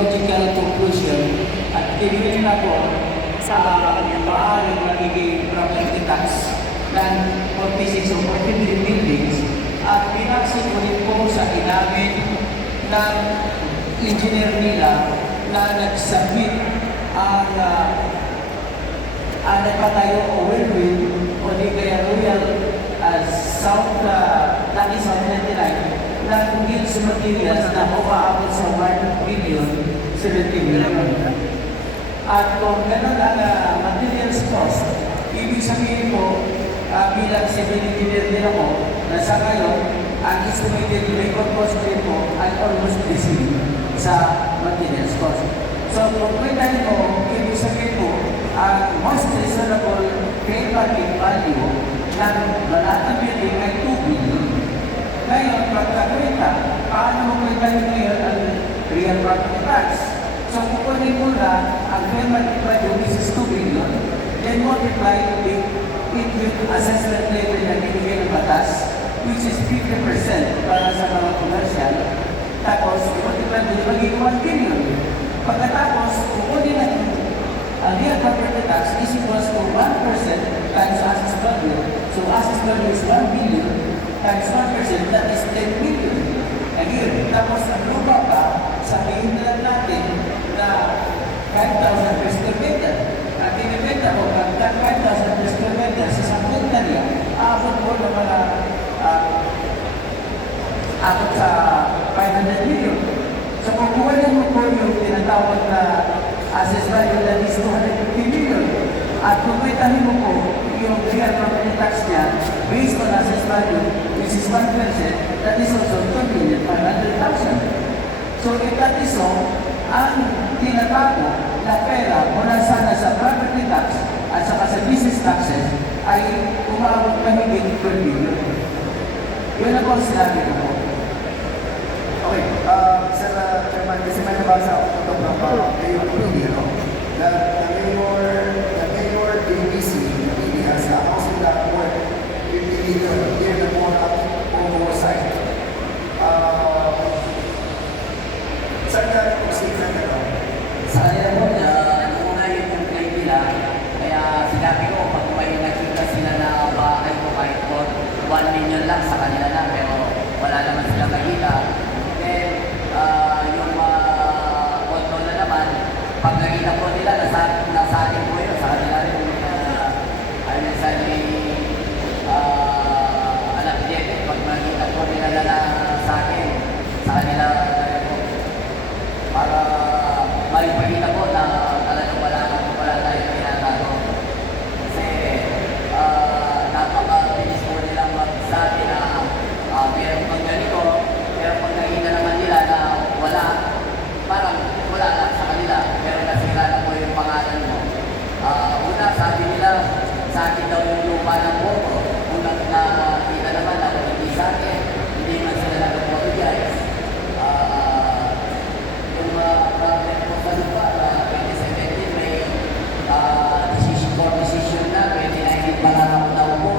logical conclusion at tinignan na po paano magiging property tax ng 46 o 43 buildings at pinaksin ko rin po sa inamin ng engineer nila na nag-submit ang nagpatayo o windmill o di kaya Royal South Lucky South 99 ng yields materials na umaabot sa 1 billion 70 million. At kung ganun ang materials cost, ibig sabihin po, bilang civil engineer din ako, na sa ngayon, ang estimated record cost din po ay almost the same sa materials cost. So, kung may tayo po, ibig sabihin po, ang most reasonable fair market value ng Manhattan Building ay 2 billion. Ngayon, pagkakwenta, paano mo kwenta ngayon ang real property tax? So, kukunin mo na ang fair market value, which is 2 billion, then multiply it with assessment level na binigay ng batas, which is 50% para sa mga commercial. Tapos, multiply mo magiging 1 billion. Pagkatapos, kukunin natin ang real property tax is equals to 1% times assess value. So, assess value is 1 billion times 1%, that is 10 billion. Again, tapos ang lupa pa, sabihin na lang natin na 5,000 per square meter. At tinibenta ko, pagka 5,000 per square meter sa isang hektarya, aabot ko na mga abot sa 500 million. So kung kukunin mo po yung tinatawag na assess value that is 250 million, at kung kwentahin mo po yung real property tax niya based on assess value, which is 1%, that is also 2,500,000. So if that is so, ang tinatago na pera mula sana sa property tax at saka sa business taxes ay umabot mahigit 12 billion. Yun na po ang sinabi ko po. Okay, Sir Chairman, kasi may nabasa ako ito ng Mayor Pilino na the Mayor ABC has a housing that work in the more oversight. Saan ka kung na ito? Sa kanila po, nauna yung claim nila, kaya sinabi ko, pag may nakita sila na bahay ko kahit po 1 million lang sa kanila na, pero wala naman sila nakita. Then, yung auto na naman, pag nakita po nila, nasaling po yun sa kanila rin. Ay, nasabi, anak niya, pag nakita po nila na sa akin, sa kanila po, para maipakita po na talagang wala tayong ginagawa. Kasi napaka-bilis po nilang magsabi na meron pang ganito, pero pag nakita naman nila na wala, parang wala lang sa kanila, pero nasira na po yung pangalan mo. Una, sabi nila, sa akin daw yung lupa ng boto. Unang nakita naman ako hindi sa akin, hindi man sila nag-apologize. Yung problem po sa lupa, 2017 may decision na, 2019 pa lang ako naupo.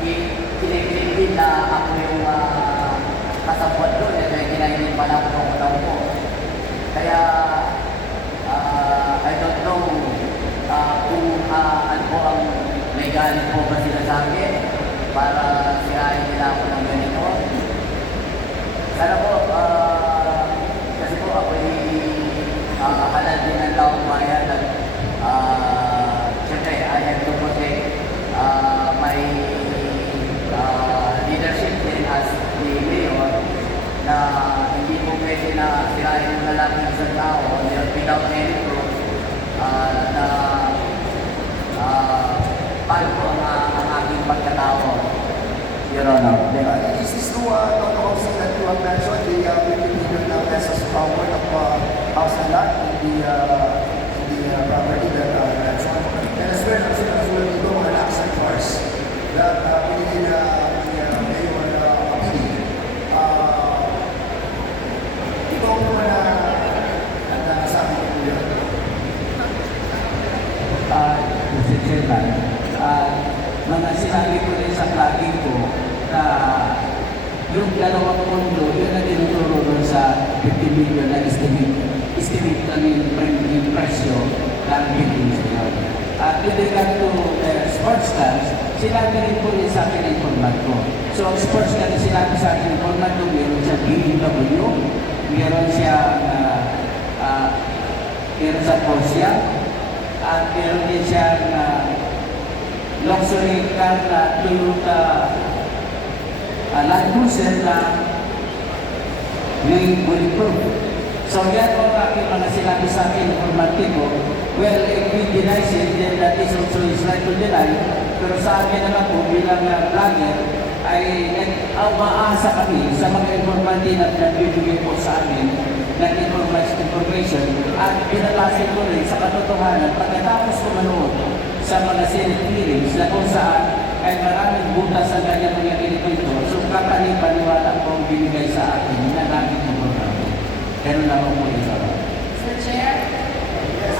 Kinikilig din na ako yung kasabot doon, 2019 pa lang ako naupo. Kaya, I don't know kung ano po ang may galit po ba sila sa akin para sirahin nila ako ng ganito. Sana po, kasi po ako'y halal din ng taong bayan at siyempre, I have to protect my leadership din as the mayor na hindi po pwede na sirahin ng lalaki ng isang tao without any proof na paano po ang aking pagkatao. Your Honor. Is this to housing that you have mentioned, the 50 million pesos worth of house and lot in the property that mentioned? And as well, dito mga locks and doors that pinili na the Mayor Apili. Ikaw naman na nasabi ko yun. Mr. Chairman, mga sinabi ko rin sa vlogging ko na yung dalawang mundo, yun na tinuturo sa 50 million na estimate kami yung presyo ng buildings ngayon. At with regard to sports cars, sinabi rin po rin sa akin ang informat ko. So ang sports car, sinabi sa akin ang informat ko, meron siya BMW, meron siya meron sa Porsche, at meron din siyang luxury car na Toyota Land Cruiser na may bulletproof. So yan po aking mga sinabi sa akin, informative ko. Well, if we deny it, then that is also his right to deny. Pero sa akin naman po, bilang vlogger, ay umaasa kami sa mga informative na nagbibigay po sa amin ng information at pinatasin ko rin sa katotohanan pagkatapos ko manood sa mga Senate hearings na kung saan ay maraming butas ang kanyang mga kinikwento. So kapani-paniwala po ang binigay sa akin na namin ang programa. Ganun naman po ito. Mr. Chair,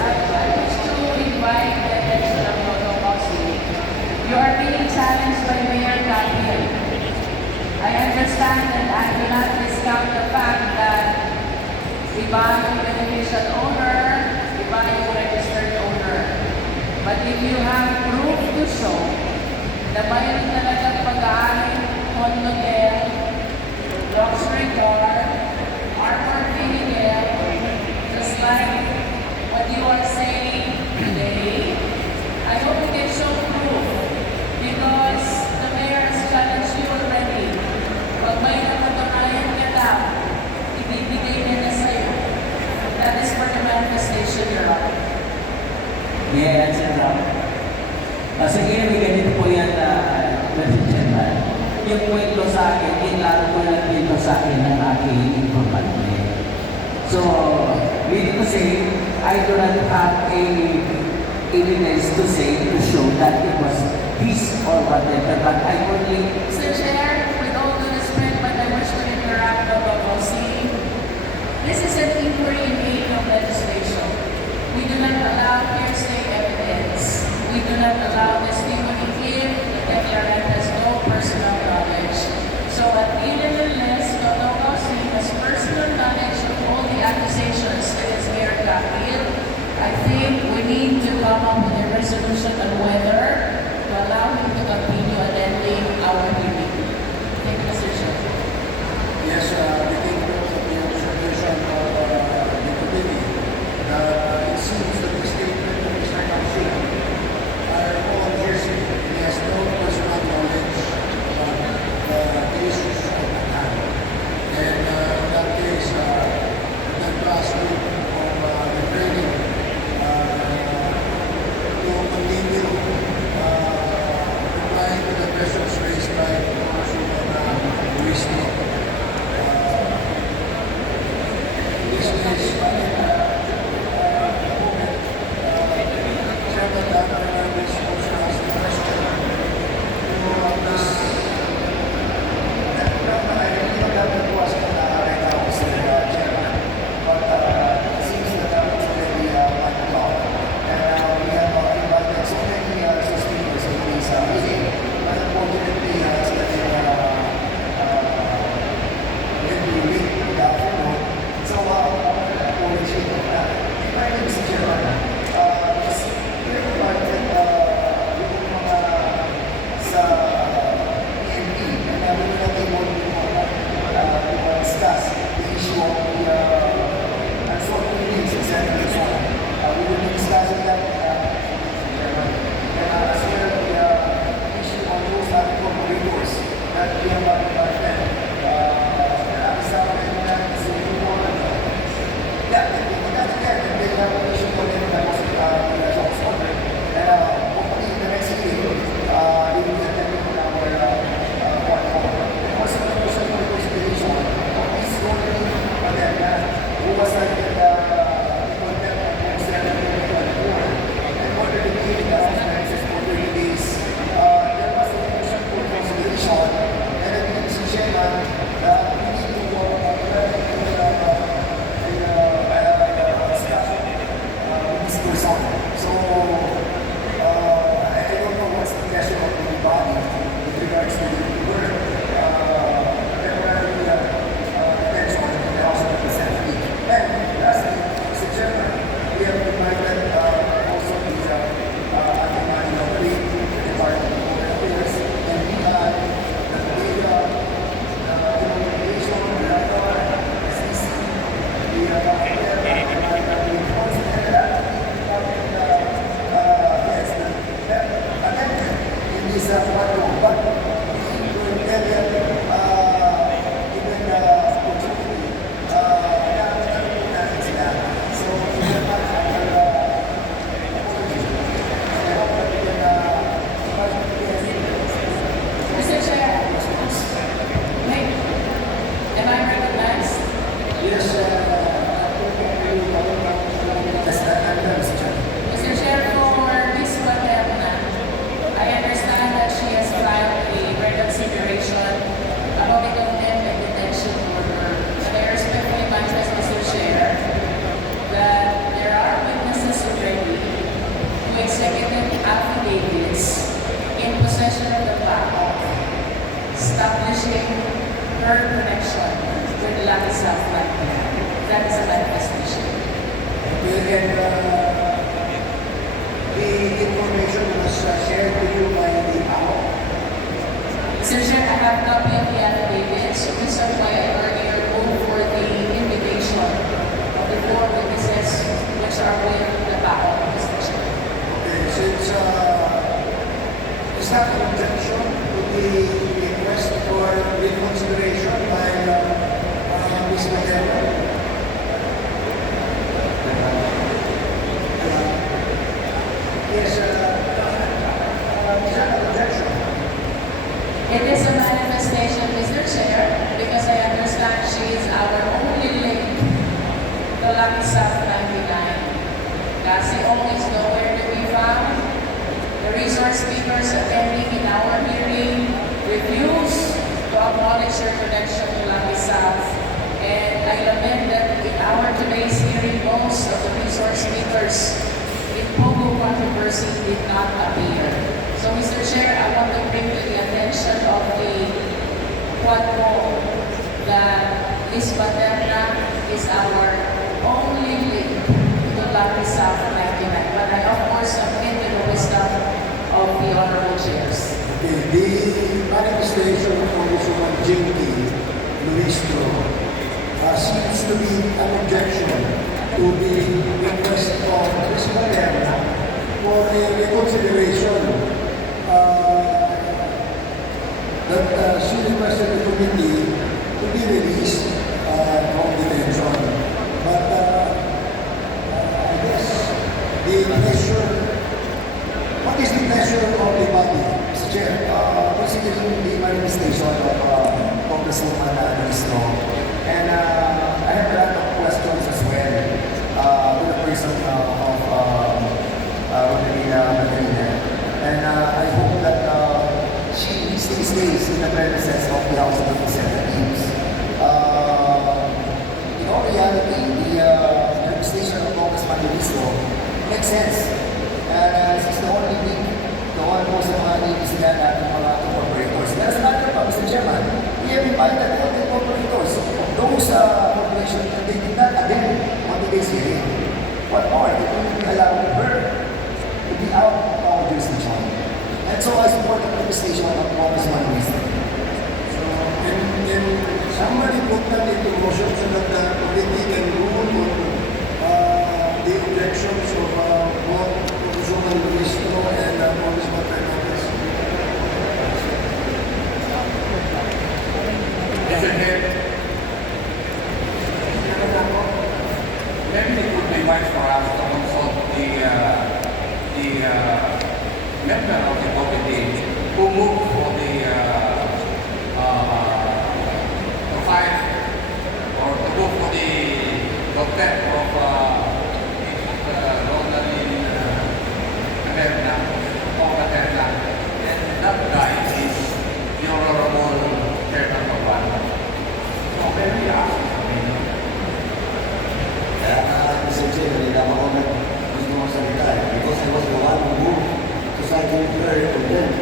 I wish to invite the attention of Toto Coxie. You are being challenged by Mayor Gabriel. I understand and I do not discount the fact that iba yung beneficial owner, iba yung registered owner. But if you have proof to show na mayroon talagang pag-aaring condotel, luxury car, armored vehicle, just like what you are saying today, I hope you can show proof because the mayor has challenged you already. Pag may napatunayan ka daw, ibibigay niya na sa'yo. That is for the manifestation, Your Honor. Yes, sige, may ganito po yan na yung kwento sa akin, yung lalo ko na kwento sa akin ng aking informant. So, meaning to say, I do not have any evidence to say, to show that it was his or whatever, but I only... Mr. Chair, with all due respect, but I wish to interrupt the Babosi. This is an inquiry in aid of legislation. We do not allow hearsay evidence. We do not allow testimony if the declarant has no personal knowledge. So at even unless Toto Coxie has personal knowledge of all the accusations against Mayor Gabriel, I think we need to come up with a resolution on whether to allow him to continue attending our hearing. Lucky South Bank. That is a manifestation. Okay, and the information was shared to you by the PAO. Sir Chair, I have copy of the affidavits, reason why I earlier moved for the invitation of the four witnesses which are with the PAO, Mr. Chair. Okay, since is that an objection to the request for reconsideration by Ms. Madero? Yes, is that an objection? It is a manifestation, Mr. Chair, because I understand she is our only link to Lucky South 99. Kasi is nowhere to be found. The resource speakers attending in our hearing refuse to acknowledge their connection to Lucky South. And I lament that in our today's hearing, most of the resource speakers in Pogo controversy did not appear. So, Mr. Chair, I want to bring to the attention of the Quadco that Ms. Paterna is our only link to Lucky South 99. But I, of course, submit to the wisdom of the honorable chairs. Okay, the manifestation of Congresswoman Jinky Luistro seems to be an objection to the request of Ms. Paterna for a reconsideration that she requested the committee to be released from detention. But I guess the pleasure, what is the pleasure of the body, Mr. Chair? Considering the manifestation of Congresswoman Luistro, and I have a lot of questions as well to the person of Rodriguez Madalena. And I hope that she still stays in the premises of the House of Representatives. In all reality, the manifestation of Congressman Luistro makes sense. And this is the only thing, the one most of mga nabisigan natin mga corporators. But as a matter of fact, Mr. Chairman, we have invited all the corporators, those corporations that they did not attend on today's hearing. What more, they will be allowed her to be out of our jurisdiction. And so I support the manifestation of Congressman Luistro. So, and somebody put that into motion so that the committee can rule on the objections of both Congresswoman Luistro and Congressman Fernandez. Mr. Chair, maybe it would be wise for us to consult the member of the committee who moved for the to fight or to move for the contempt of Rosaline Paterna or Paterna. And that guy is the Honorable Chairman of one. So maybe ask his opinion. Mr. Chair, hindi naman ako gusto magsalita because I was the one who moved to cycle very content.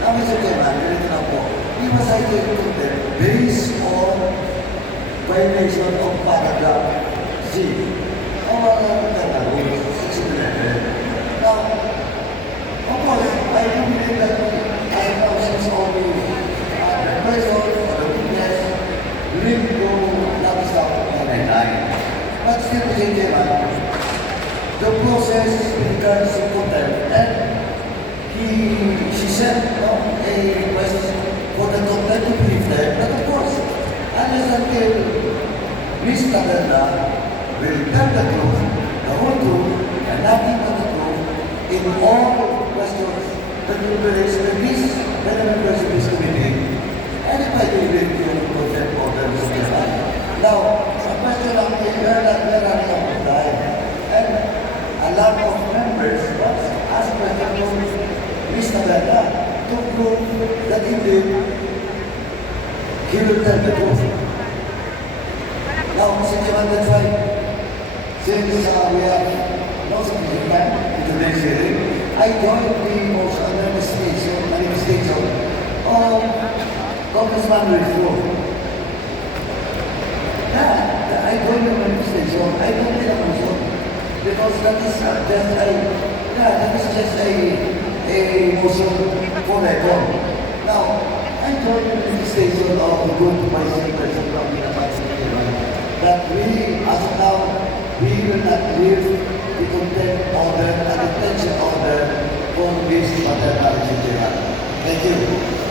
Now, Mr. Chairman, ganito na po. We must cycle content based on violation of paragraph C. Ang mga kata rules, 611. Now, of course, I do believe that I have since only the person or the witness live to Lucky South 99. But still, Mr. Chairman, the process regards to contempt, and she sent a request for the contempt to be lifted. But of course, unless until Ms. Paterna will tell the truth, the whole truth, and nothing but the truth in all questions that will be raised in this very members of this committee, and if I do review contempt order, Mr. Chairman. Now, a question of the we're running out of time, and a lot of members ask questions to Ms. Paterna to prove that indeed he will tell the truth. Now, Mr. Chairman, that's why, since we have no sufficient time in today's hearing, I joined the most manifestation of Congressman Luistro. That joined the manifestation. I don't need a motion. Because that is just a motion for record. Now, I joined the manifestation of the good vice president of the that we, as of now, we will not give the contempt order and detention order for this maternal Thank you.